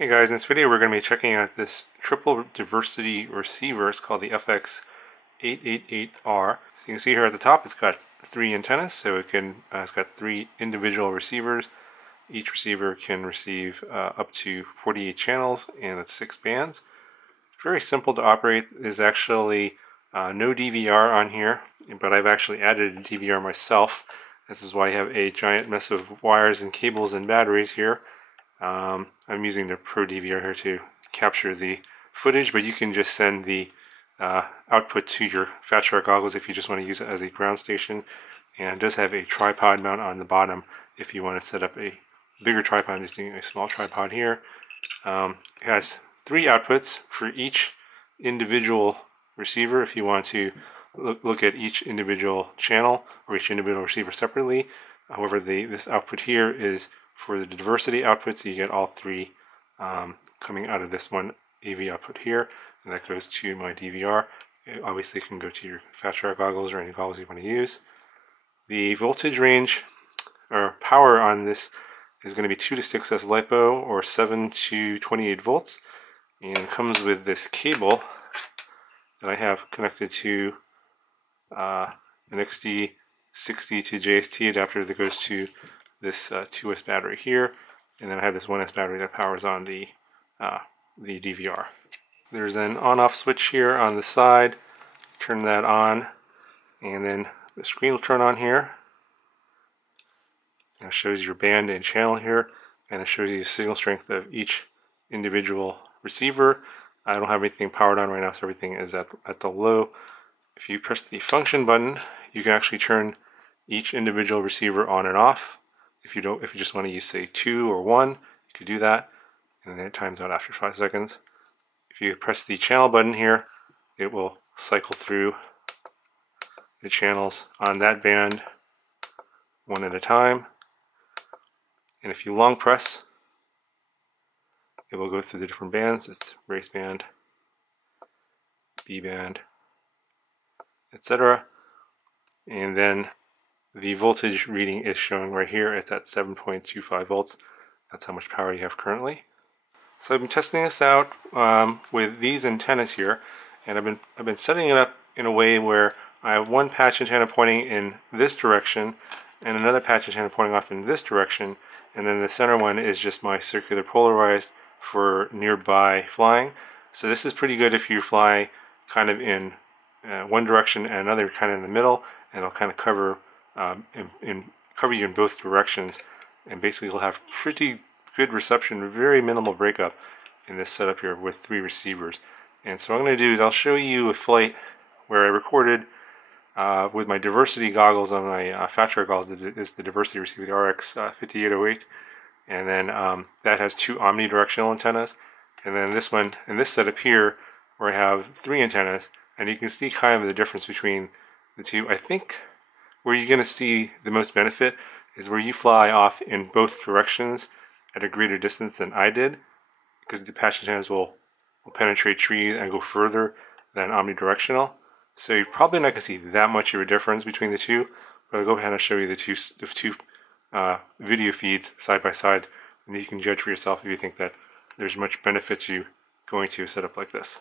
Hey guys, in this video we're going to be checking out this triple diversity receiver. It's called the FXT FX888R. So you can see here at the top it's got 3 antennas, so it's got 3 individual receivers. Each receiver can receive up to 48 channels and it's 6 bands. It's very simple to operate. There's actually no DVR on here, but I've actually added a DVR myself. This is why I have a giant mess of wires and cables and batteries here. I'm using the Pro DVR here to capture the footage, but you can just send the output to your Fat Shark goggles if you just want to use it as a ground station. And it does have a tripod mount on the bottom if you want to set up a bigger tripod. I'm just doing a small tripod here. It has 3 outputs for each individual receiver if you want to look at each individual channel or each individual receiver separately. However, this output here is for the diversity output, so you get all 3 coming out of this one AV output here, and that goes to my DVR. It obviously can go to your Fat Shark goggles or any goggles you want to use. The voltage range or power on this is going to be 2 to 6S LiPo or 7 to 28 volts, and comes with this cable that I have connected to an XD60 to JST adapter that goes to this 2S battery here, and then I have this 1S battery that powers on the DVR. There's an on-off switch here on the side. Turn that on, and then the screen will turn on here. It shows your band and channel here, and it shows you the signal strength of each individual receiver. I don't have anything powered on right now, so everything is at the low. If you press the function button, you can actually turn each individual receiver on and off. If you just want to use, say, 2 or 1, you could do that, and then it times out after 5 seconds. If you press the channel button here, it will cycle through the channels on that band one at a time. And if you long press, it will go through the different bands. It's race band, B band, etc. And then the voltage reading is showing right here. It's at 7.25 volts. That's how much power you have currently. So I've been testing this out with these antennas here, and I've been setting it up in a way where I have one patch antenna pointing in this direction and another patch antenna pointing off in this direction, and then the center one is just my circular polarized for nearby flying. So this is pretty good if you fly kind of in one direction and another kind of in the middle, and it'll kind of cover cover you in both directions, and basically you'll have pretty good reception, very minimal breakup in this setup here with 3 receivers. And so what I'm going to do is I'll show you a flight where I recorded with my diversity goggles on my Fat Shark goggles. Is the diversity receiver, the RX5808, and then that has 2 omnidirectional antennas, and then this one in this setup here where I have 3 antennas, and you can see kind of the difference between the 2. I think where you're going to see the most benefit is where you fly off in both directions at a greater distance than I did, because the patch antennas will penetrate trees and go further than omnidirectional. So you're probably not going to see that much of a difference between the 2, but I'll go ahead and show you the two video feeds side by side, and you can judge for yourself if you think that there's much benefit to going to a setup like this.